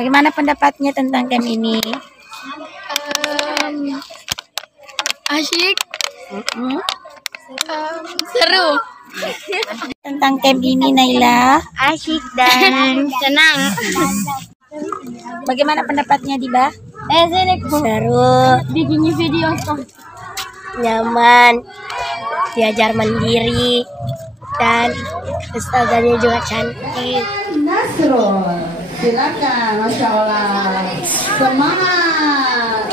Bagaimana pendapatnya tentang camp ini? Asyik, seru. Tentang camp ini, Naila? Asyik dan senang. Bagaimana pendapatnya, Diba? Seru. Bikin video tuh. Nyaman, diajar mandiri, dan ustazahnya juga cantik. Nasrul, silakan, Masya Allah, semangat.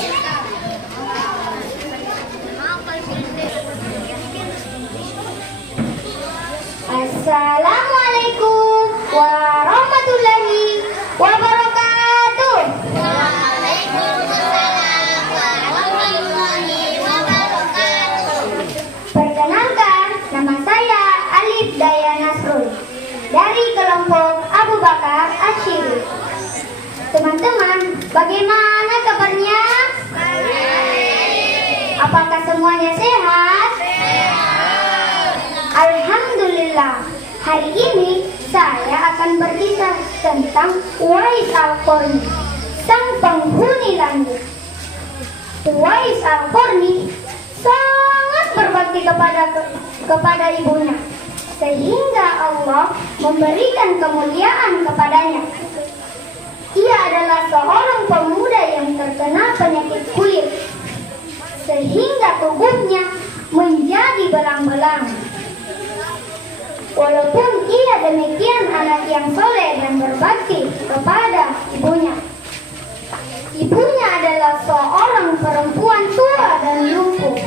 Assalamualaikum warahmatullahi wabarakatuh. Waalaikumsalam warahmatullahi wabarakatuh. Perkenalkan, nama saya Alif Daya Nasrul dari kelompok Abu Bakar Asyiri. Teman-teman, bagaimana kabarnya? Apakah semuanya sehat? Alhamdulillah, hari ini saya akan berkisah tentang Uwais Al-Qarni, sang penghuni langit. Uwais Al-Qarni sangat berbakti kepada ibunya, sehingga Allah memberikan kemuliaan kepadanya. Ia adalah seorang pemuda yang terkena penyakit kulit, sehingga tubuhnya menjadi belang-belang. Walaupun ia demikian anak yang soleh dan berbakti kepada ibunya. Ibunya adalah seorang perempuan tua dan lumpuh.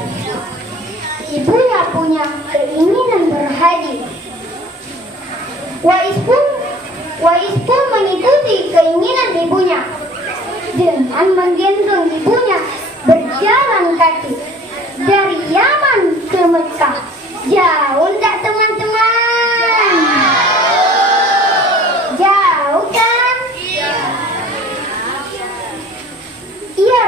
Ibunya punya keinginan berhaji. Wais pun mengikuti keinginan ibunya dengan menggendong ibunya berjalan kaki dari Yaman ke Mekah. Jauh enggak teman-teman? Jauh kan? Ia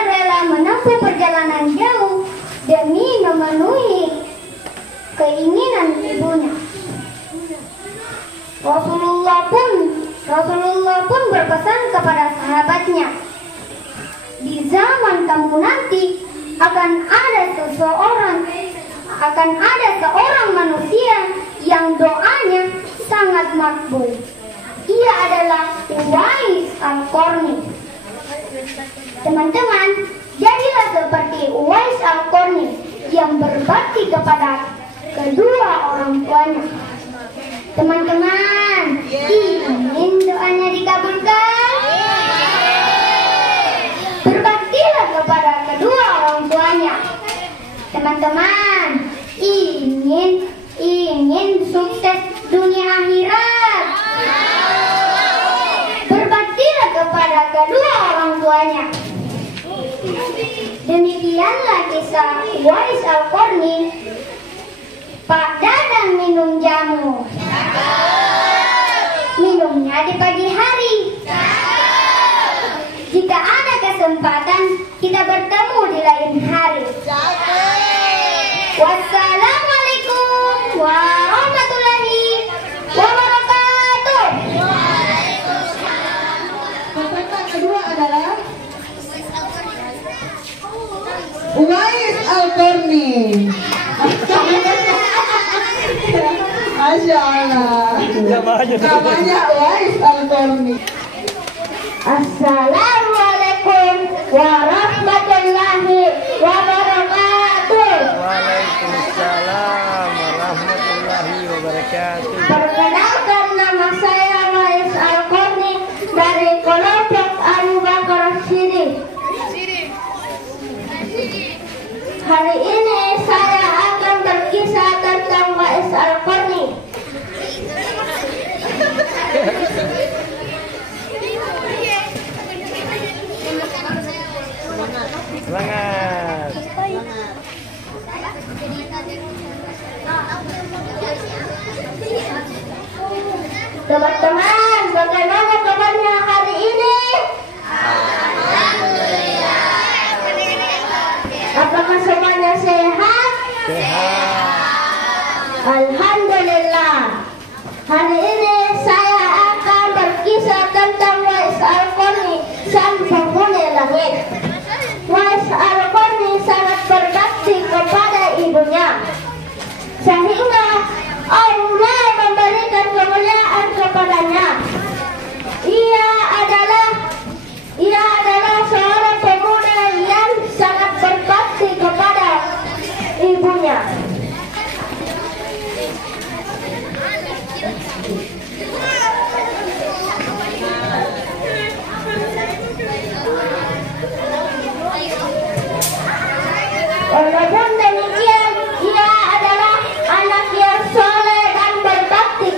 rela menempuh perjalanan jauh demi memenuhi keinginan ibunya. Rasulullah pun berpesan kepada sahabatnya, di zaman kamu nanti akan ada seorang manusia yang doanya sangat makbul. Ia adalah Uwais Al-Qarni. Teman-teman, jadilah seperti Uwais Al-Qarni yang berbakti kepada kedua orang tuanya. Teman-teman, ingin doanya dikabulkan? Berbaktilah kepada kedua orang tuanya. Teman-teman, ingin sukses dunia akhirat? Berbaktilah kepada kedua orang tuanya. Demikianlah kisah Uwais Al-Qarni. Pak Dadang minum jamu. Minumnya di pagi hari. Jika ada kesempatan, kita bertemu di lain hari. Wassalamualaikum warahmatullahi wabarakatuh. Peserta kedua adalah Uwais Al-Qarni. Masya Allah. Namanya Uwais Al-Qarni. Assalamualaikum warahmatullahi wabarakatuh. Waalaikumsalam warahmatullahi wabarakatuh. Perkenalkan, nama saya Uwais Al-Qarni dari kelompok Abu Bakar Asyiri. Hari ini saya akan berkisah tentang Uwais Al-Qarni. Semangat. Teman-teman, bagaimana kabarnya hari ini? Apakah semuanya sehat? Sehat. Alhamdulillah. Hari ini saya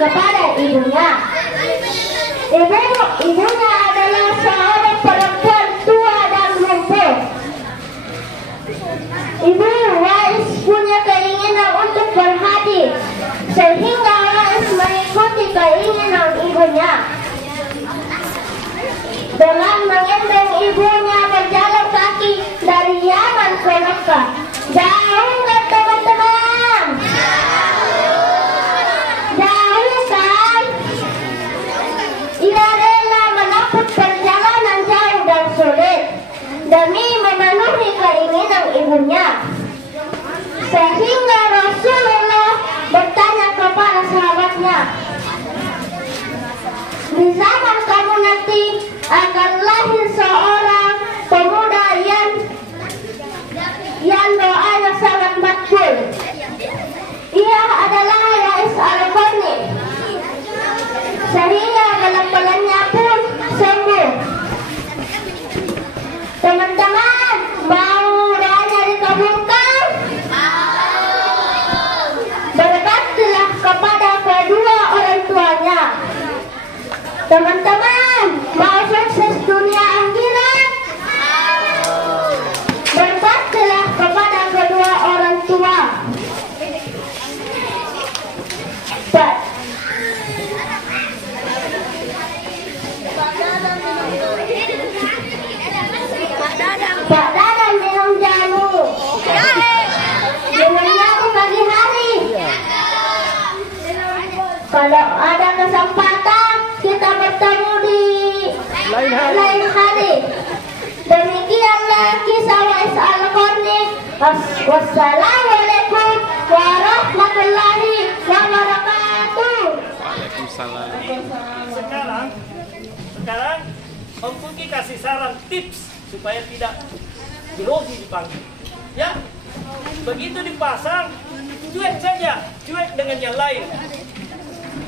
kepada ibunya. Ibunya adalah seorang perempuan tua dan lumpuh. Ibu Wais punya keinginan untuk berhaji, sehingga Wais mengikuti keinginan ibunya. Dengan mengendong ibunya berjalan kaki dari Yaman ke Mekah. Jauh nggak teman-teman? Jauh kan? Ia rela menempuh perjalanan jauh dan sulit demi memenuhi keinginan ibunya. Sehingga Rasulullah bertanya kepada sahabatnya, di zaman kamu nanti akan lahir seorang pemuda yang doanya sangat makbul. Ia adalah Wais Al-Qarni. Sehingga bala-balanya pun sembuh. Teman-teman, mau doanya dikabulkan? Berbaktilah kepada kedua orang tuanya. Teman-teman, mau sukses dunia akhirat? Berbaktilah kepada kedua orang tua. Pak Dadang minum jamu. Minum jamu pagi hari. Kalau ada kesempatan kita bertemu di lain hari. Demikianlah kisah Wais Al-Qarni. Wassalamualaikum warahmatullahi wabarakatuh. Waalaikumsalam. Sekarang Om Puki kasih saran tips supaya tidak grogi dipanggil. Ya, begitu dipasang, cuek saja, cuek dengan yang lain.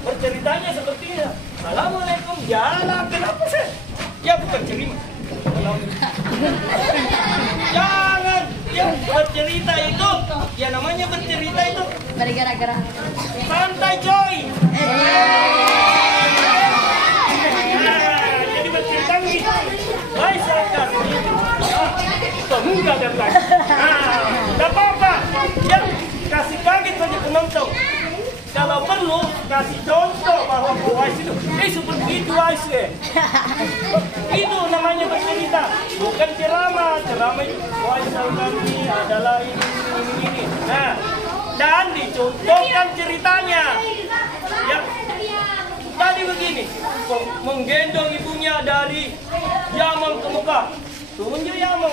Berceritanya seperti ini. Assalamualaikum, jalan, kenapa sih? Ya bukan cerita. Jangan, ya bercerita itu, ya namanya bercerita itu. Gara-gara. Santai coy. Jadi bercerita gitu. Baik saja. Pemuda datang. Tidak apa-apa. Ya, kasih kaget saja penonton. Kalau perlu, kasih contoh bahwa Wais itu seperti itu Wais ya. Itu namanya bercerita. Bukan ceramah. Ceramah itu Wais Al-Qarni adalah ini. Nah, dan dicontohkan ceritanya. Ya, tadi begini. Menggendong ibunya dari Yaman ke Mekah. Tunjuk Yaman.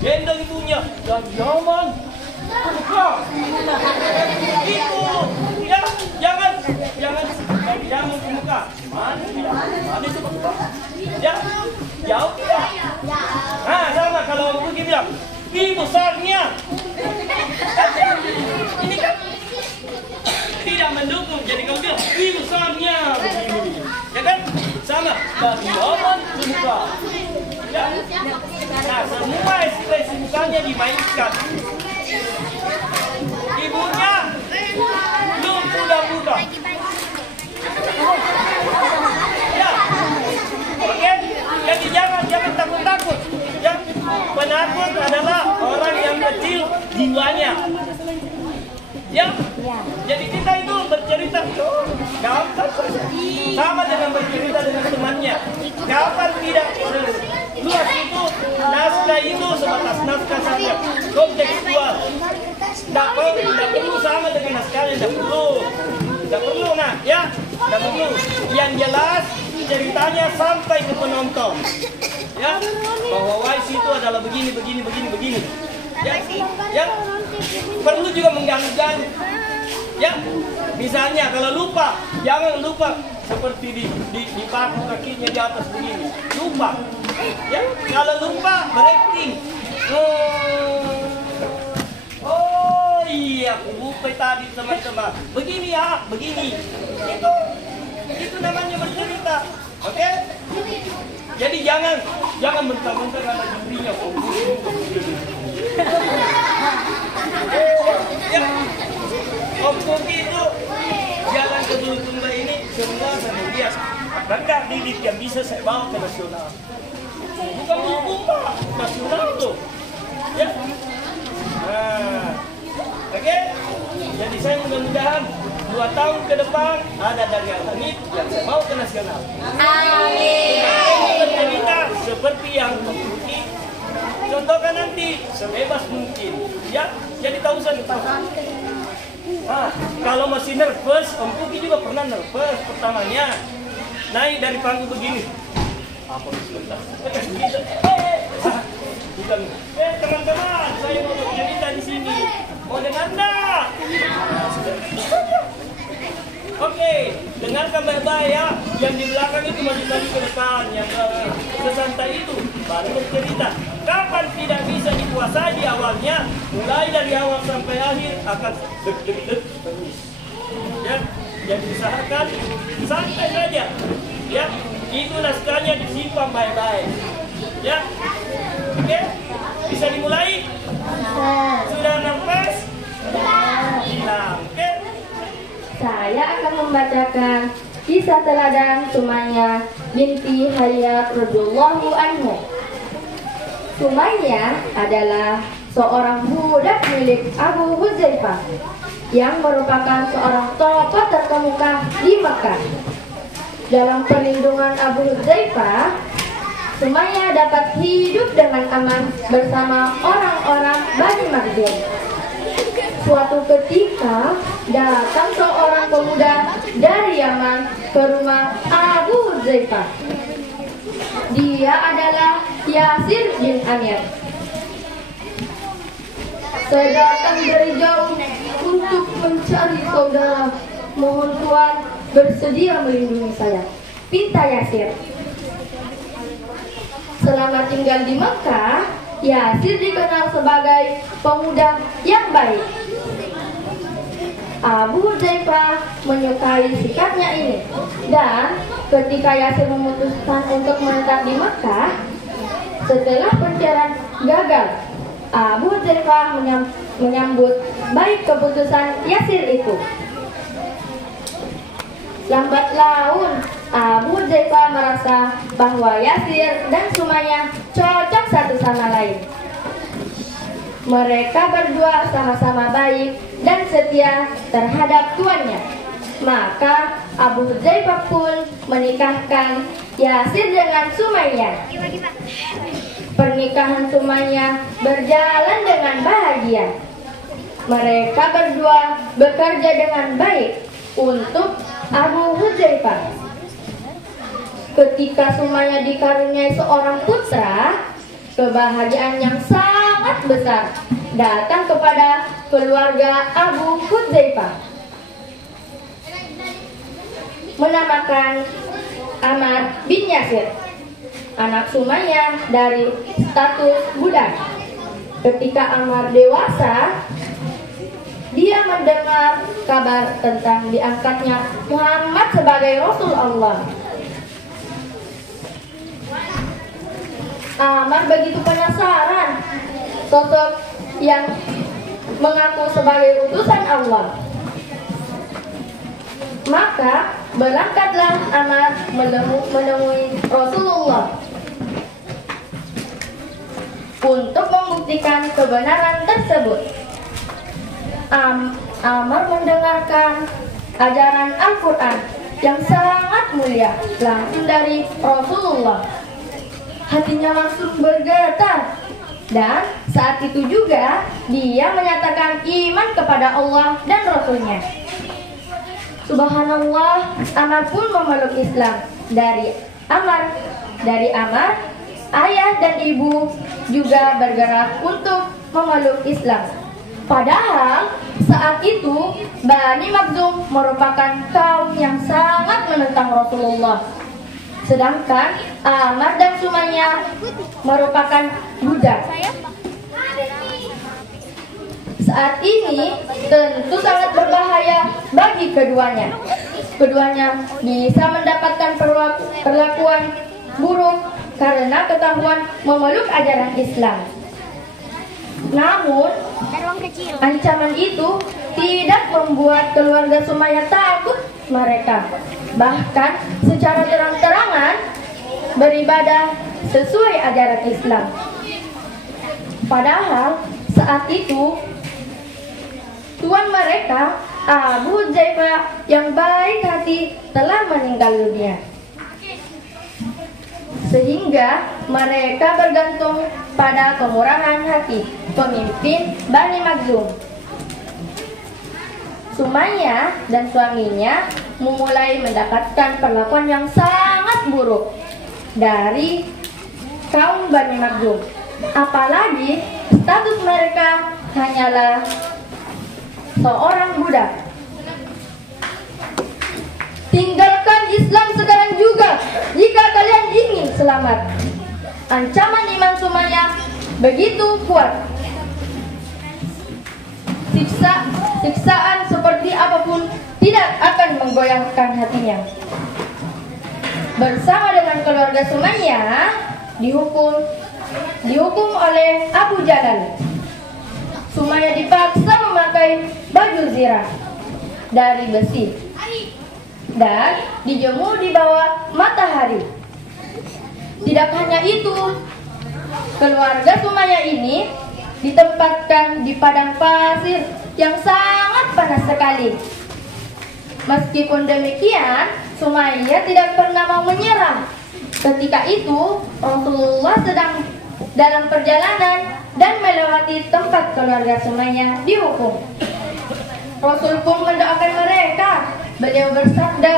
Gendong ibunya dari Yaman ke Mekah. Itu. Ya, jangan dari Yaman ke Mekah. Mana itu? Ya, jauh tidak? Nah, sama kalau Om Puki bilang, besarnya. Ini kan tidak mendukung. Jadi kalau bilang, besarnya begini. Ya kan? Sama dari Yaman ke Mekah. Ya. Nah, semua ekspresi mukanya dimainkan. Ibunya belum sudah buta. Ya, oke. Jadi jangan takut-takut. Ya, penakut adalah orang yang kecil jiwanya. Ya, jadi kita itu bercerita gampang, sama dengan bercerita dengan temannya. Kapan tidak luas itu, naskah itu sebatas naskah saja, kontekstual. Tidak perlu sama dengan naskahnya, tidak perlu. Nah, ya, tidak perlu. Yang jelas ceritanya sampai ke penonton. Ya, bahwa Wais itu adalah begini. Ya, perlu juga mengganggu. Ya, misalnya kalau lupa, jangan lupa seperti dipaku kakinya di atas begini. Lupa. Ya, kalau lupa berakting. Oh iya, aku lupa tadi teman-teman. Begini ya, begini. Itu namanya bercerita. Oke? Jadi jangan mentang-mentang ada jurinya. Ya, Om Puki itu jalan ke Bulutumba ini profesional dan bias. Akankah Didit yang bisa saya bawa ke nasional? Bukan buku Pak, nasional itu. Ya. Nah, oke. Jadi saya mudah-mudahan 2 tahun ke depan ada dari Al-Hanif yang saya bawa ke nasional. Amin. Bercerita seperti yang mengikuti. Contohkan nanti sebebas mungkin. Ya, jadi tahu saya tahu. Kalau masih nervous, Om Puki juga pernah nervous pertamanya. Naik dari panggung begini. Apa sebentar? Bukan. Teman-teman, saya mau bercerita di sini. Mau dengar enggak? Oke, dengarkan baik-baik ya. Yang di belakang itu masih tadi ke depan, yang sesantai itu baru bercerita. Kapan tidak bisa dikuasai di awalnya, mulai dari awal sampai akhir akan deg-deg terus. Ya, jadi usahakan santai saja. Ya, itu naskahnya disimpan baik-baik. Ya, oke, bisa dimulai. Sudah nafas? Hilang, oke. Saya akan membacakan kisah teladan Sumayyah binti Hayat radhiyallahu anha. Sumayyah adalah seorang budak milik Abu Hudzaifah yang merupakan seorang tokoh terkemuka di Mekah. Dalam perlindungan Abu Hudzaifah, Sumayyah dapat hidup dengan aman bersama orang-orang Bani Makhzum. Suatu ketika datang seorang pemuda dari Yaman ke rumah Abu Hudzaifah. Dia adalah Yasir bin Amir. Saya datang dari jauh untuk mencari saudara. Mohon Tuhan bersedia melindungi saya, pinta Yasir. Selama tinggal di Mekah, Yasir dikenal sebagai pemuda yang baik. Abu Hudzaifah menyukai sikapnya ini, dan ketika Yasir memutuskan untuk menetap di Mekah, setelah pencarian gagal, Abu Hudzaifah menyambut baik keputusan Yasir itu. Lambat laun, Abu Hudzaifah merasa bahwa Yasir dan Sumayyah cocok satu sama lain. Mereka berdua sama-sama baik dan setia terhadap tuannya. Maka Abu Hudzaifah pun menikahkan Yasir dengan Sumayyah. Pernikahan Sumayyah berjalan dengan bahagia. Mereka berdua bekerja dengan baik untuk Abu Hudzaifah. Ketika Sumayyah dikaruniai seorang putra, kebahagiaan yang sangat besar datang kepada keluarga Abu Hudzaifah. Menamakan Ammar bin Yasir, anak Sumayyah dari status budak. Ketika Ammar dewasa, dia mendengar kabar tentang diangkatnya Muhammad sebagai Rasul Allah. Ammar begitu penasaran sosok yang mengaku sebagai utusan Allah. Maka berangkatlah Ammar menemui Rasulullah untuk membuktikan kebenaran tersebut. Ammar mendengarkan ajaran Al-Quran yang sangat mulia langsung dari Rasulullah. Hatinya langsung bergetar, dan saat itu juga dia menyatakan iman kepada Allah dan Rasulnya. Subhanallah, Ammar pun memeluk Islam. Dari Ammar, ayah dan ibu juga bergerak untuk memeluk Islam. Padahal saat itu Bani Makhzum merupakan kaum yang sangat menentang Rasulullah. Sedangkan Ammar dan Sumayyah merupakan budak. Saat ini tentu sangat berbahaya bagi keduanya. Keduanya bisa mendapatkan perlakuan buruk karena ketahuan memeluk ajaran Islam. Namun, ancaman itu tidak membuat keluarga Sumayyah takut mereka. bahkan secara terang-terangan beribadah sesuai ajaran Islam. Padahal saat itu tuan mereka, Abu Hudzaifah yang baik hati, telah meninggal dunia. Sehingga mereka bergantung pada kemurahan hati pemimpin Bani Makhzum. Sumayyah dan suaminya memulai mendapatkan perlakuan yang sangat buruk dari kaum Bani Makhzum. Apalagi status mereka hanyalah seorang budak. Tinggalkan Islam sekarang juga jika kalian ingin selamat. Ancaman iman Sumayyah begitu kuat. Siksaan seperti apapun tidak akan menggoyahkan hatinya. Bersama dengan keluarga Sumayyah dihukum oleh Abu Jalal. Sumayyah dipaksa memakai baju zirah dari besi dan dijemur di bawah matahari. Tidak hanya itu, keluarga Sumayyah ini ditempatkan di padang pasir yang sangat panas sekali. Meskipun demikian, Sumayyah tidak pernah mau menyerah. Ketika itu, Rasulullah sedang dalam perjalanan dan melewati tempat keluarga Sumayyah dihukum. Rasul pun mendoakan mereka. Beliau bersabda,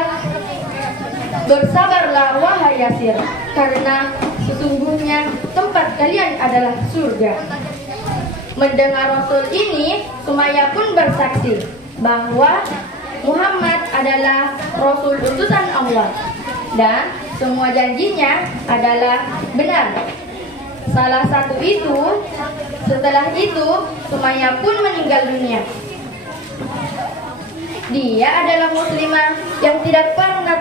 "Bersabarlah wahai Yasir, karena sesungguhnya tempat kalian adalah surga." Mendengar Rasul ini, Sumayyah pun bersaksi bahwa Muhammad adalah Rasul utusan Allah dan semua janjinya adalah benar. Setelah itu Sumayyah pun meninggal dunia. Dia adalah muslimah yang tidak pernah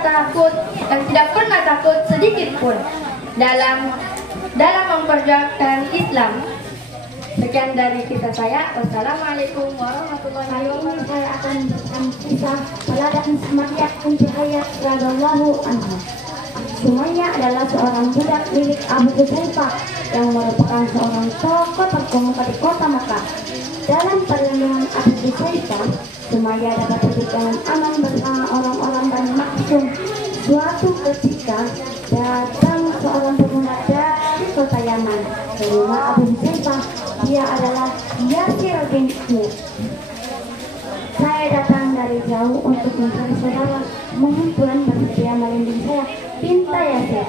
takut sedikit pun dalam memperjuangkan Islam. Sekian dari kisah saya. Wassalamualaikum warahmatullahi wabarakatuh. Saya akan memberikan kisah teladan Sumayyah binti Hayat radhiyallahu anha. Sumayyah adalah seorang budak milik Abu Hudzaifah yang merupakan seorang tokoh terkemuka di kota Makkah. Dalam perlindungan Abu Hudzaifah, Sumayyah dapat hidup dengan aman bersama orang-orang Bani Makhzum. Suatu ketika datang seorang pemuda dari kota Yaman ke rumah Abu Hudzaifah. Dia adalah Yasir bin Nuh. "Saya datang dari jauh untuk mencari saudara. Mohon Tuhan bersedia melindungi saya," pinta Yasir.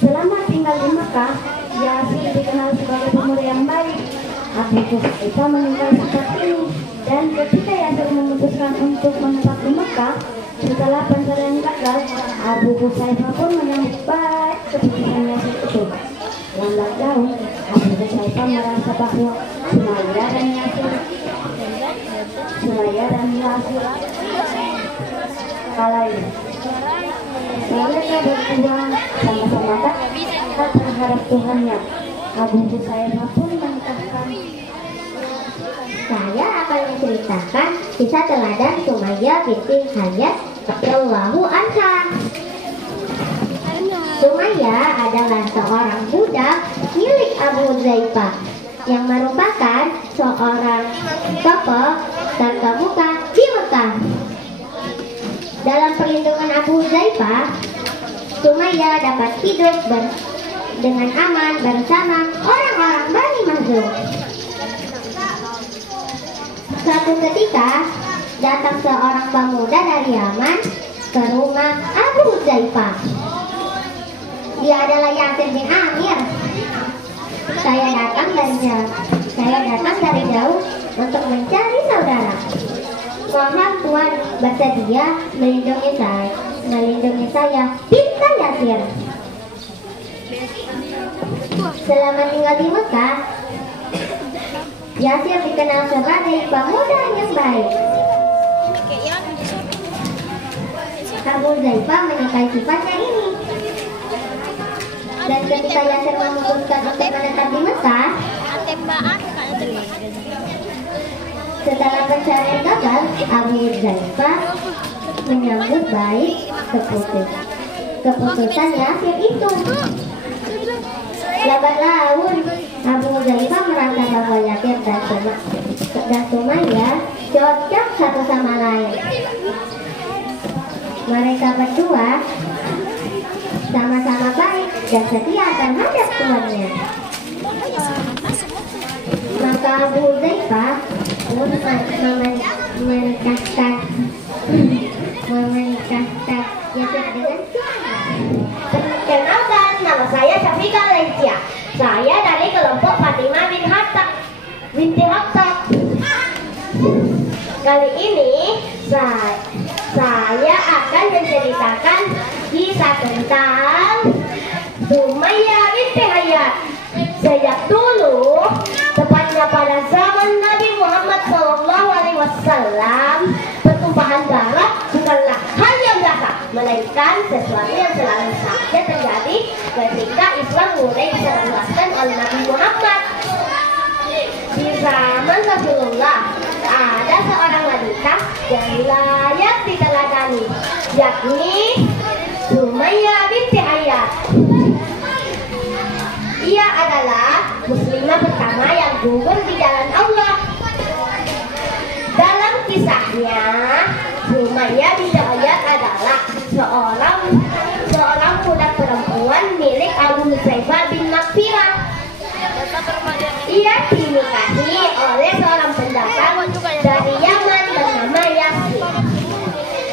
Selama tinggal di Mekah, Yasir dikenal sebagai pemuda yang baik. Abu Hudzaifah meninggal saat ini, dan ketika Yasir memutuskan untuk menetap di Mekah setelah pencarian gagal, Abu Hudzaifah pun menyambut baik keputusan Yasir itu. Lambat laun, Abu Hudzaifah merasa bahwa Sumayyah dan Yasir kalai. Mereka berdua sama-sama taat terhadap Tuhannya. Abu Hudzaifah pun menikahkan. Saya akan menceritakan kisah teladan Sumayyah binti Hayat radhiyallahu anha. Sumayyah adalah seorang budak milik Abu Hudzaifah yang merupakan seorang tokoh terkemuka di Mekah. Dalam perlindungan Abu Hudzaifah, Sumayyah dapat hidup dengan aman bersama orang-orang Bani Makhzum. Suatu ketika, datang seorang pemuda dari Yaman ke rumah Abu Hudzaifah. Dia adalah Yasir bin Amir. Saya datang dari jauh untuk mencari saudara. Mohon Tuhan bersedia melindungi saya, pinta Yasir. Selama tinggal di Mekah, Yasir dikenal sebagai pemuda yang baik. Abu Hudzaifah menyukai sifatnya ini. Dan ketika Yasir memutuskan untuk menetap di Mekah, setelah pencarian gagal, Abu Hudzaifah menyambut baik keputusan Yasir itu. Lambat laun, Abu Hudzaifah merasa bahwa Yasir dan Sumayyah cocok satu sama lain. Mereka berdua sama-sama baik dan setia terhadap tuannya. Maka Abu Hudzaifah pun menikahkan Yasir dengan Perkenalkan, nama saya Syafiqah Lencia. Saya dari kelompok Fatimah binti Hattab. Kali ini saya akan menceritakan kisah tentang Sumayyah binti Hayat. Sejak dulu, tepatnya pada zaman Nabi Muhammad SAW, pertumpahan darah bukanlah hal yang biasa, melainkan sesuatu yang selalu saja terjadi ketika Islam mulai disebarluaskan oleh Nabi Muhammad. Di zaman Rasulullah, ada seorang wanita yang layak diteladani, yakni Sumayyah binti Hayat. Ia adalah muslimah pertama yang gugur di jalan Allah. Dalam kisahnya, Sumayyah binti Hayat adalah seorang budak perempuan milik Abu Hudzaifah bin Maghfirah. Ia dinikahi oleh seorang pendatang dari Yaman bernama Yasir.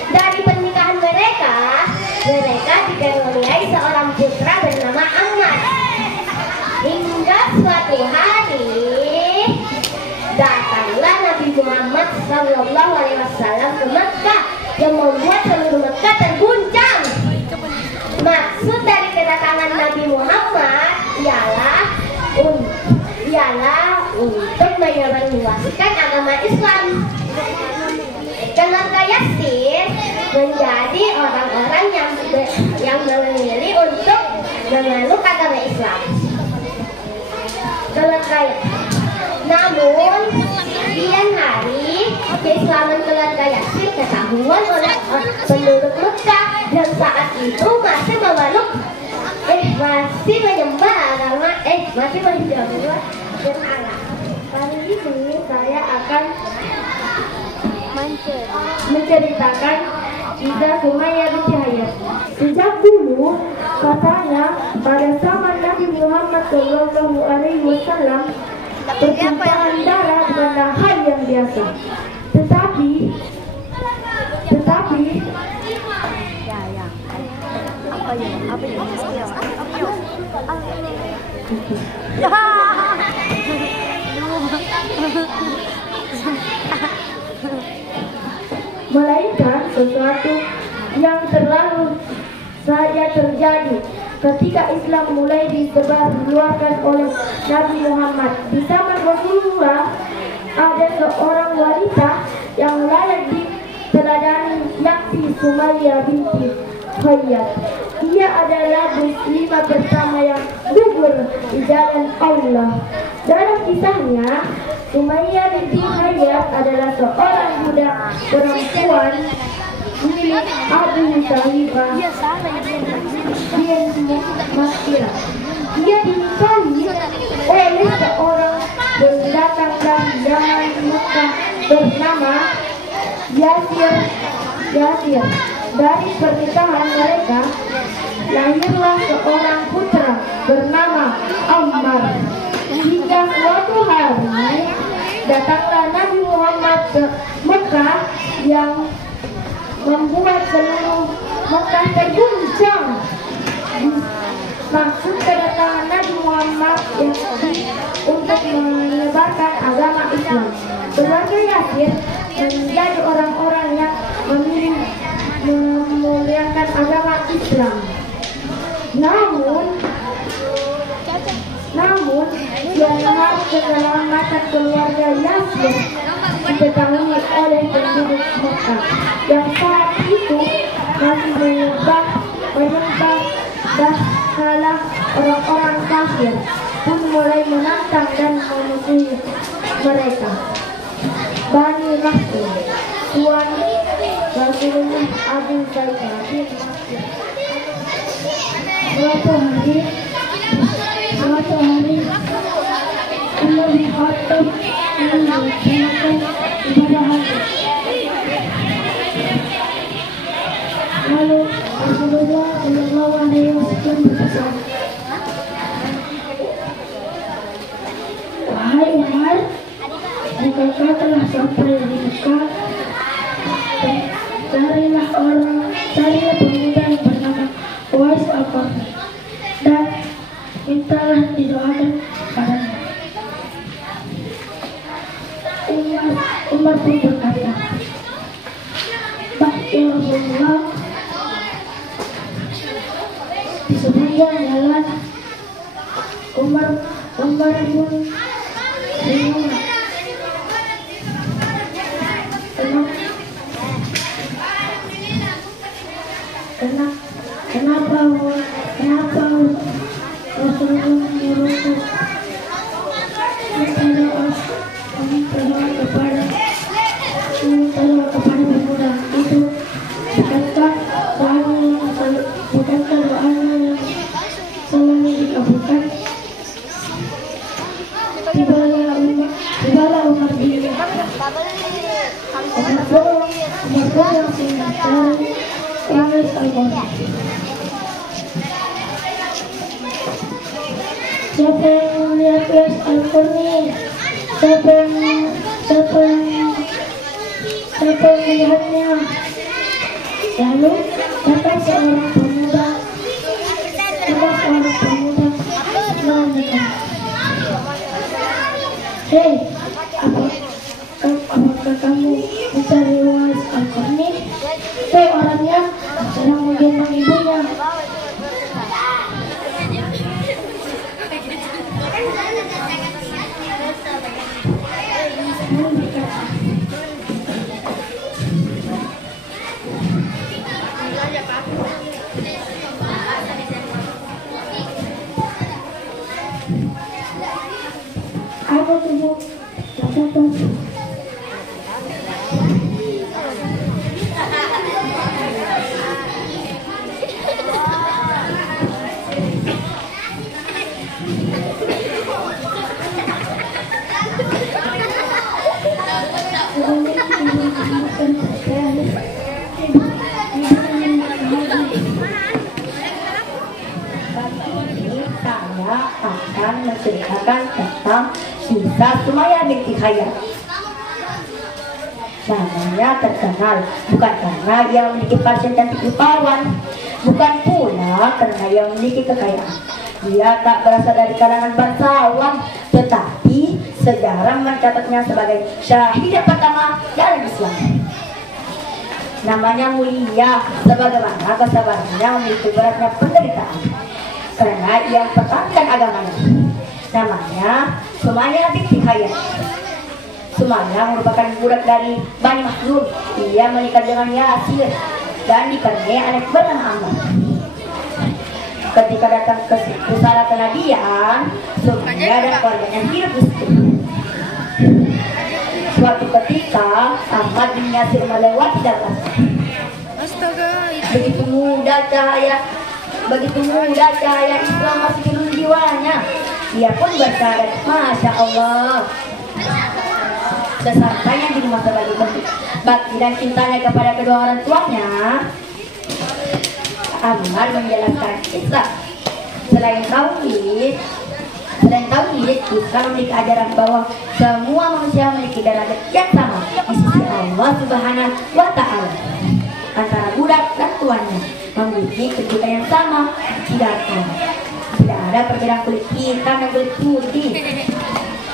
Dari pernikahan mereka dikaruniai seorang putra bernama Ahmad. Hingga suatu hari datanglah Nabi Muhammad SAW ke Mekah yang membuat seluruh Mekah terguncang. Maksud dari kedatangan Nabi Muhammad ialah untuk menyebarluaskan agama Islam. Keluarga Yasir menjadi orang-orang yang memilih untuk memeluk agama Islam. Namun kian hari keislaman keluarga Yasir ketahuan oleh penduduk Mekah dan saat itu masih menyembah agama Kali ini saya akan menceritakan kisah Sumayyah binti Hayat. Sejak dulu, katanya pada zaman Nabi Muhammad SAW, pertumpahan darah bukanlah hal yang biasa. Tetapi melainkan sesuatu yang terlalu saja terjadi ketika Islam mulai disebarluaskan oleh Nabi Muhammad. Di zaman Rasulullah ada seorang wanita yang layak diteladani, yakni Sumayyah binti Hayat. Ia adalah muslimah pertama yang gugur di jalan Allah. Dalam kisahnya, Sumayyah binti Hayat adalah seorang budak perempuan milik Abu Hudzaifah bin Maghfirah. Ia dinikahi oleh seorang pendatang dari zaman Mekah bernama Yasir. Dari pernikahan mereka lahirlah seorang putra bernama Ammar. Hingga suatu hari datanglah Nabi Muhammad ke Mekah yang membuat seluruh Mekah terguncang. Maksud kedatangan Nabi Muhammad untuk menyebarkan agama Islam. Keluarga Yasir menjadi orang-orang yang memuliakan agama Islam. Namun yang harus keselamatan keluarga Yasir diketahui oleh penduduk Mekah yang saat itu masih menyembah salah orang-orang kafir pun mulai menantang dan memusuhi mereka. Bani Mahsum, Rasulullah Abu Zainal bin Masjid. Suatu hari Umar bin Khattab melaksanakan ibadah haji. Lalu Rasulullah Shallallahu Alaihi Wasallam berpesan, "Wahai Umar, jika kau telah sampai di Mekah, carilah pemuda yang bernama Uwais Al-Qarni dan mintalah didoakan padanya." Umar pun berkata, "Ya Rasulullah, di sepanjang jalan Umar pun bingung. Kenapa Rasulullah menyuruhku minta doa kepada pemuda itu? Bukankah doanya yang selalu dikabulkan?" Tibalah Umar bin Umar langsung mencari Uwais Al-Qarni. Siapa yang melihat Uwais Al-Qarni? Siapa yang melihatnya? Lalu datang seorang pemuda menanyakan, "Hei, apakah kamu mencari Uwais Al-Qarni? Itu orangnya sedang menggendong ibunya." Apa tubuh? Saya akan menceritakan tentang kisah Sumayyah binti Khayyat. Namanya terkenal bukan karena ia memiliki pasien cantik rupawan, bukan pula karena ia memiliki kekayaan. Dia tak berasal dari kalangan bangsawan, tetapi sejarah mencatatnya sebagai syahidah pertama dalam Islam. Namanya mulia sebagaimana kesabarannya memiliki beratnya penderitaan, karena ia mempertahankan agamanya. Namanya Sumayyah binti Khayyat. Sumayyah merupakan budak dari Bani Makhzum. Ia menikah dengan Yasir dan dikaruniai anak bernama Ammar. Ketika datang ke pusara kenabian, Sumayyah dan keluarganya hidup di situ. Suatu ketika Ammar bin Yasir melewati jalan. Begitu muda cahaya Islam masih di jiwanya. Ia pun bersyahadat, Masya Allah. Sesampainya di rumah sebagai bentuk bakti dan cintanya kepada kedua orang tuanya, Ammar menjelaskan Islam. Selain tauhid, Islam memiliki ajaran bahwa semua manusia memiliki derajat yang sama di sisi Allah Subhanahu wa Ta'ala. Antara budak dan tuannya memiliki kedudukan yang sama, tidak ada perbedaan kulit hitam dan kulit putih.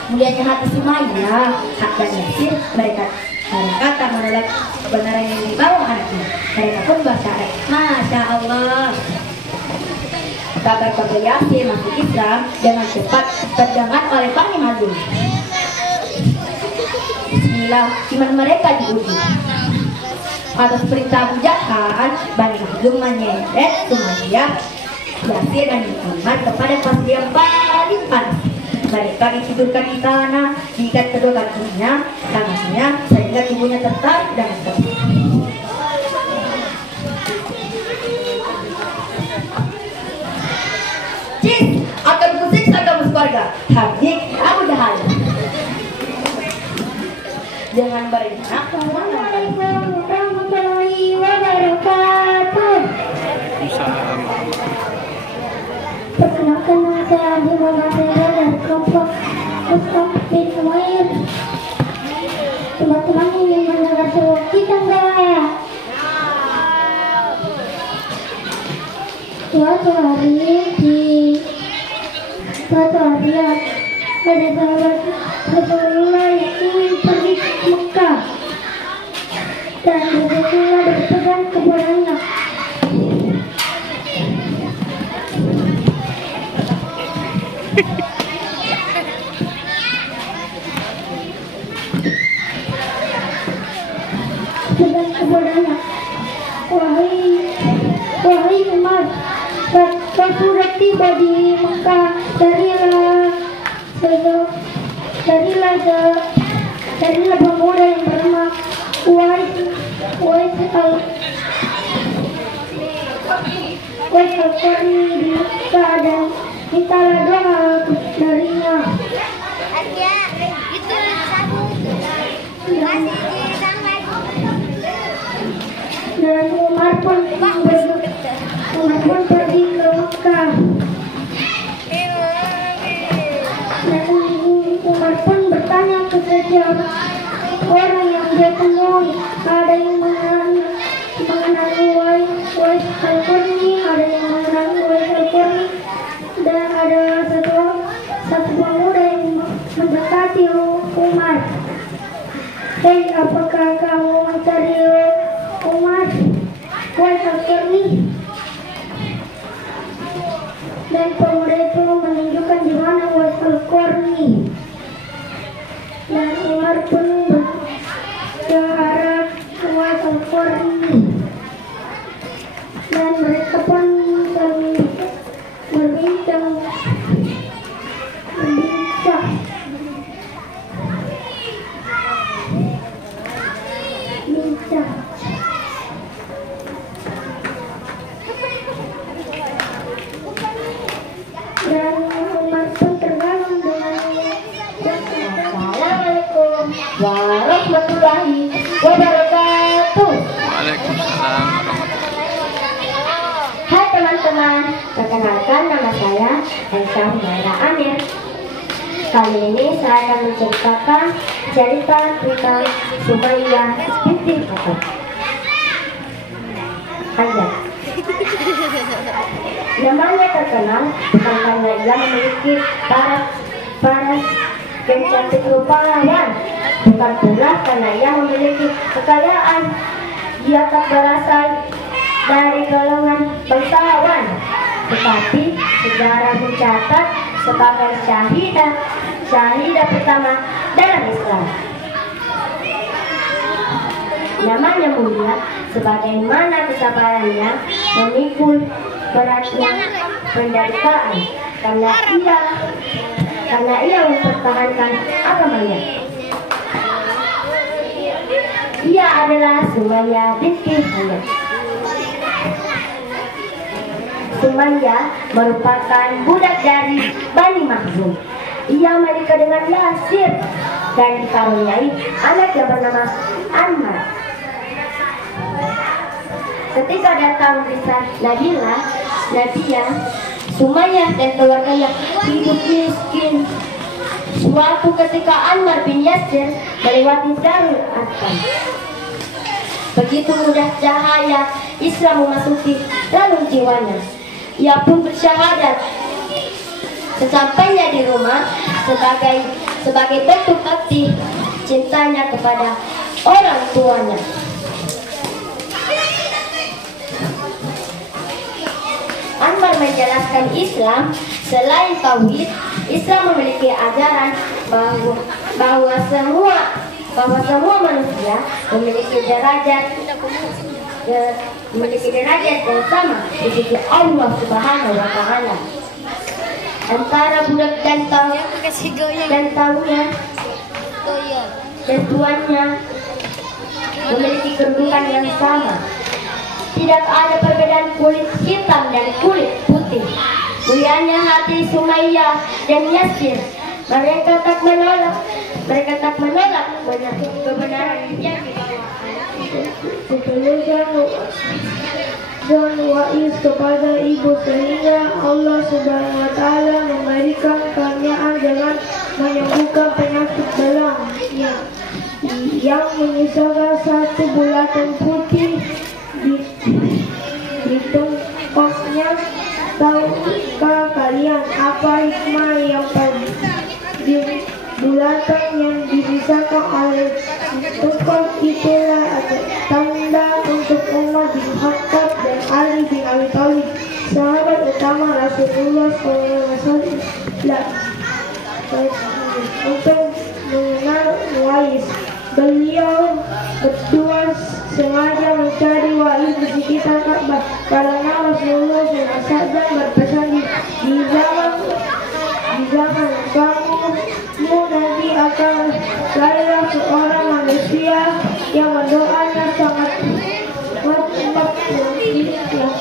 Mulianya hati Sumayyah, hak dan Yasir, mereka tak menolak kebenaran yang dibawa anaknya. Mereka pun bersyahadat, Masya Allah. Kabar keluarga Yasir masuk Islam dengan cepat terdengar oleh Bani Makhzum. Bismillah, iman mereka diuji. Atas perintah Abu Jahal, Bani Makhzum menyeret Sumayyah, Yasir dan Ammar kepada pasir yang paling panas. Mereka ditidurkan di tanah, diikat kedua kakinya, tangannya, sehingga tubuhnya tertarik dan tertarik. dengan berencana Assalamualaikum warahmatullahi wabarakatuh. Perkenalkan nama saya Adi Muhammad Reza dari kelompok Muslim bin Umair. Teman-teman ingin mendengar sebuah kita enggak? Suatu hari ada sahabat Rasulullah yang ingin pergi ke Mekah, dan Rasulullah berpesan kepadanya, wahai Umar, kau sudah tiba di Mekah, darilah pemuda yang bernama Uwais al-Qarni di Mekah, dan mintalah doa darinya. Dan Umar pun pergi ke Mekah. Dan Umar pun bertanya ke setiap orang yang dia temui. Ada yang mengenali Uwais al-Qarni, ada yang mengenali Uwais al-Qarni, dan ada satu pemuda yang mendekati Umar. Hei, apakah kamu mencari Umar, Uwais al-Qarni? Dan pemuda itu menunjukkan di mana Uwais al-Qarni. Dan Umar pun ke arah Uwais al-Qarni, dan mereka pun berbincang. Dan Umar pun terbangun dengan Assalamualaikum warahmatullahi wabarakatuh. Waalaikumsalam. Hai teman-teman, perkenalkan nama saya Aisyah Humaira Amir. Kali ini saya akan menceritakan cerita tentang Sumayyah binti Khattab. Ayat. Namanya terkenal bukan karena ia memiliki paras dan cantik rupawan, bukan pula karena ia memiliki kekayaan. Dia tak berasal dari golongan bangsawan, tetapi sejarah mencatat sebagai syahidah pertama dalam Islam. Namanya mulia sebagaimana kesabarannya memikul beratnya penderitaan karena ia mempertahankan agamanya. Ia adalah Sumayyah binti Harith. Sumayyah merupakan budak dari Bani Makhzum. Ia menikah dengan Yasir dan dikaruniai anak yang bernama Ammar. Ketika datang kisah Nabiyah, Sumayyah dan keluarganya hidup miskin. Suatu ketika Ammar bin Yasir melewati Darul Arqam. Begitu mudah cahaya Islam memasuki dalam jiwanya. Ia pun bersyahadat. Sesampainya di rumah, sebagai bentuk bakti cintanya kepada orang tuanya. Ammar menjelaskan Islam. Selain tauhid, Islam memiliki ajaran bahwa semua manusia memiliki derajat yang sama di sisi Allah Subhanahu wa Ta'ala. Antara budak dan tahunya dan tuannya memiliki kedudukan yang sama. Tidak ada perbedaan kulit hitam dan kulit putih. Mulianya hati Sumayyah dan Yasir. Mereka tak menolak Mereka tak menolak kebenaran yang Dituliskan dan wa'is kepada ibu sehingga Allah Subhanahu wa Ta'ala memberikan karunia dengan menyembuhkan penyakit dalangnya yang menyisakan satu bulatan putih di tempatnya. Tahukah kalian apa hikmah yang di bulatan yang dibisarkan oleh tempat itulah tanda untuk Umar bin Khattab dan Ali bin Abi Thalib, sahabat utama Rasulullah SAW, untuk mengenal Wais. Beliau berdua sengaja mencari Wais di sekitar Ka'bah karena Rasulullah SAW berpesan di zaman kamu nanti akan lahir seorang manusia yang berdoanya sangat yang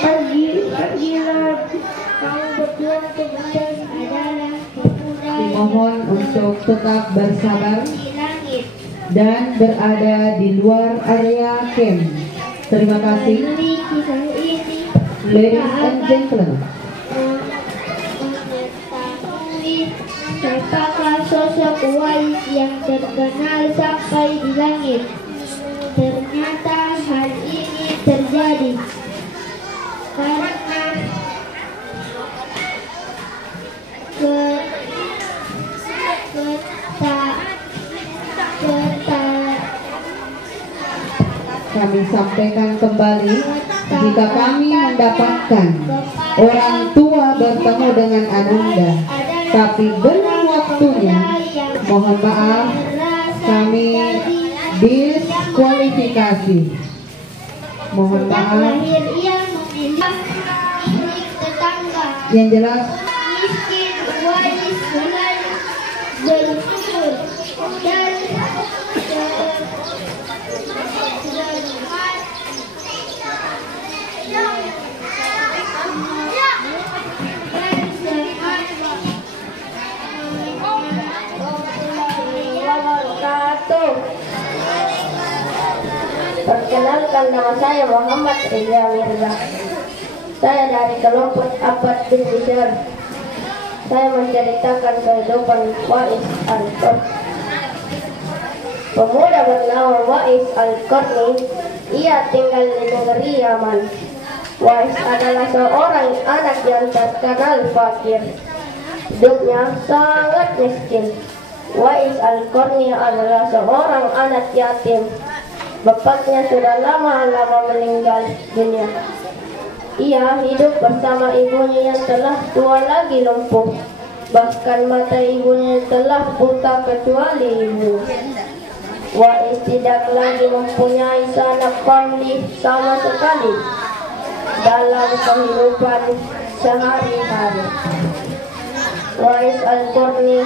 pergilah kamu berdua kemudian adalah Dimohon untuk tetap bersabar dan berada di luar area camp. Terima kasih. Ladies and gentlemen, siapakah sosok Wais yang terkenal sampai di langit? Ternyata hal ini terjadi karena kami sampaikan kembali, jika kami mendapatkan orang tua bertemu dengan ananda, tapi belum waktunya, mohon maaf, kami diskualifikasi. Mohon maaf. Yang jelas, miskin Wais mulai bersyukur dan Perkenalkan, nama saya Muhammad Reza Mirza. Saya dari kelompok Abad bin Bishr. Saya menceritakan kehidupan Wais Al-Qarni. Pemuda bernama Wais Al-Qarni, ia tinggal di negeri Yaman. Wais adalah seorang anak yang terkenal fakir. Hidupnya sangat miskin. Wais Al-Qarni adalah seorang anak yatim. Bapaknya sudah lama meninggal dunia. Ia hidup bersama ibunya yang telah tua lagi lumpuh. Bahkan mata ibunya telah buta kecuali ibu. Wais tidak lagi mempunyai sanak famili sama sekali dalam kehidupan sehari-hari. Wais Al-Qarni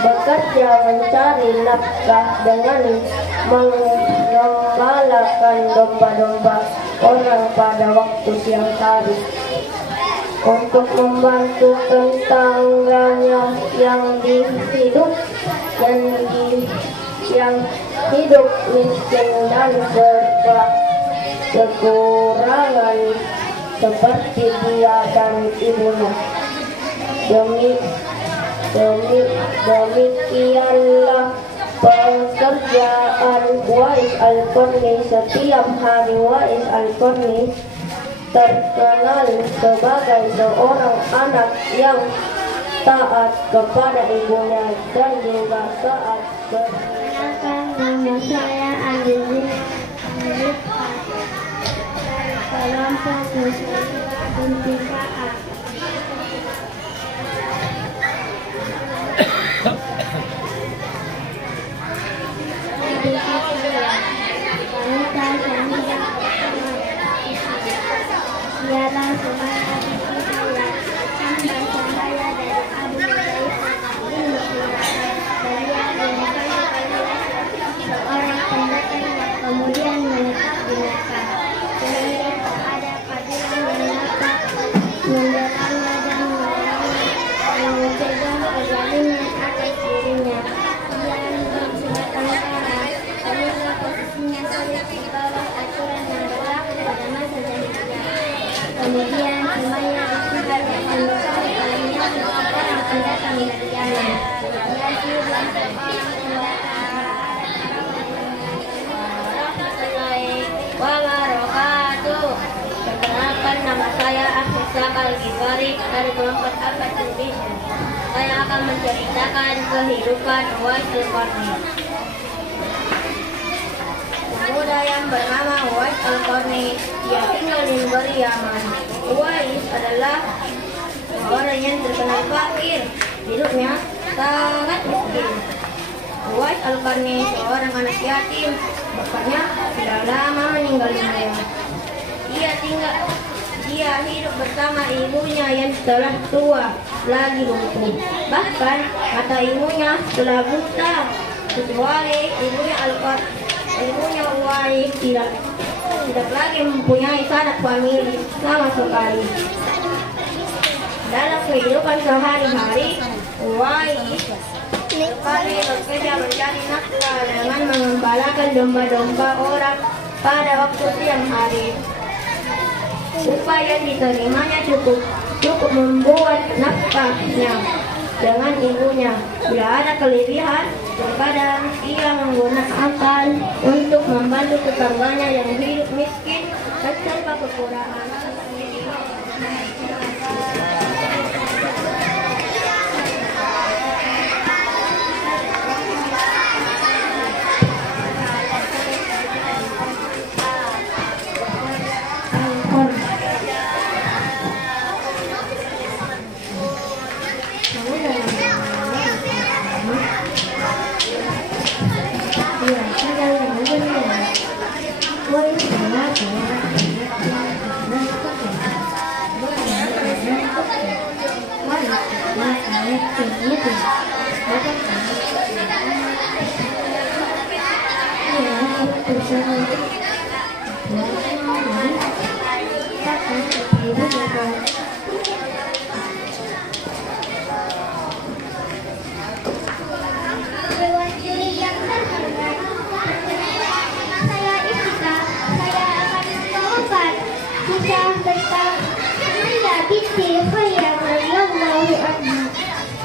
bekerja mencari nafkah dengan menggembalakan domba-domba orang pada waktu siang hari untuk membantu tetangganya yang hidup miskin dan serba kekurangan seperti dia dan ibunya. Demikianlah pekerjaan Wais Al-Qarni. Setiap hari Wais Al-Qarni terkenal sebagai seorang anak yang taat kepada ibunya dan juga taat nama saya Andri kelompok Bintikaan. Ialah seorang adik saya sampai saya dari Abu seorang pendatang yang kemudian menetap di Mekah. Sehingga ada padilan yang dapat membelanya dan mencegah kezaliman atas dirinya. Ishaq Al-Ghifari dari kelompok Al-Fat Television. Saya akan menceritakan kehidupan Uwais Al-Qarni. Pemuda yang bernama Uwais Al-Qarni, dia tinggal di negeri Yaman. Uwais adalah orang yang terkenal fakir, hidupnya sangat miskin. Uwais Al-Qarni seorang anak yatim, bapaknya sudah lama meninggal dunia. Dia hidup bersama ibunya yang telah tua lagi lumpuh. Bahkan mata ibunya telah buta, kecuali ibunya Uwais tidak lagi mempunyai sanak famili sama sekali. Dalam kehidupan sehari-hari, Uwais sekali bekerja mencari nafkah dengan mengembalakan domba-domba orang pada waktu siang hari. Upah yang diterimanya cukup membuat nafkahnya dengan ibunya. Bila ada kelebihan, terkadang ia menggunakan untuk membantu tetangganya yang hidup miskin dan serba kekurangan.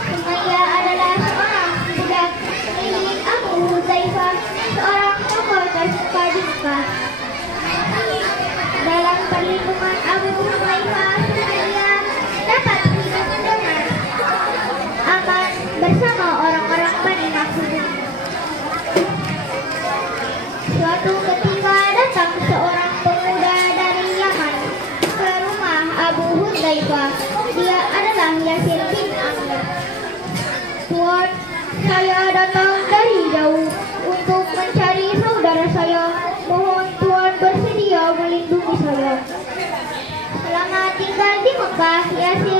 Sumayya adalah seorang budak milik Abu Hudzaifah, seorang tokoh Padika. Dalam perlindungan Abu Hudzaifah, Sumayya dapat hidup dengan aman bersama orang-orang Bani Makhzum. Suatu ketika datang seorang pemuda dari Yaman ke rumah Abu Hudzaifah. Dia adalah Yasir bin Amr. Tuan, saya datang dari jauh untuk mencari saudara saya. Mohon Tuan bersedia melindungi saya. Selama tinggal di Mekah, Yasir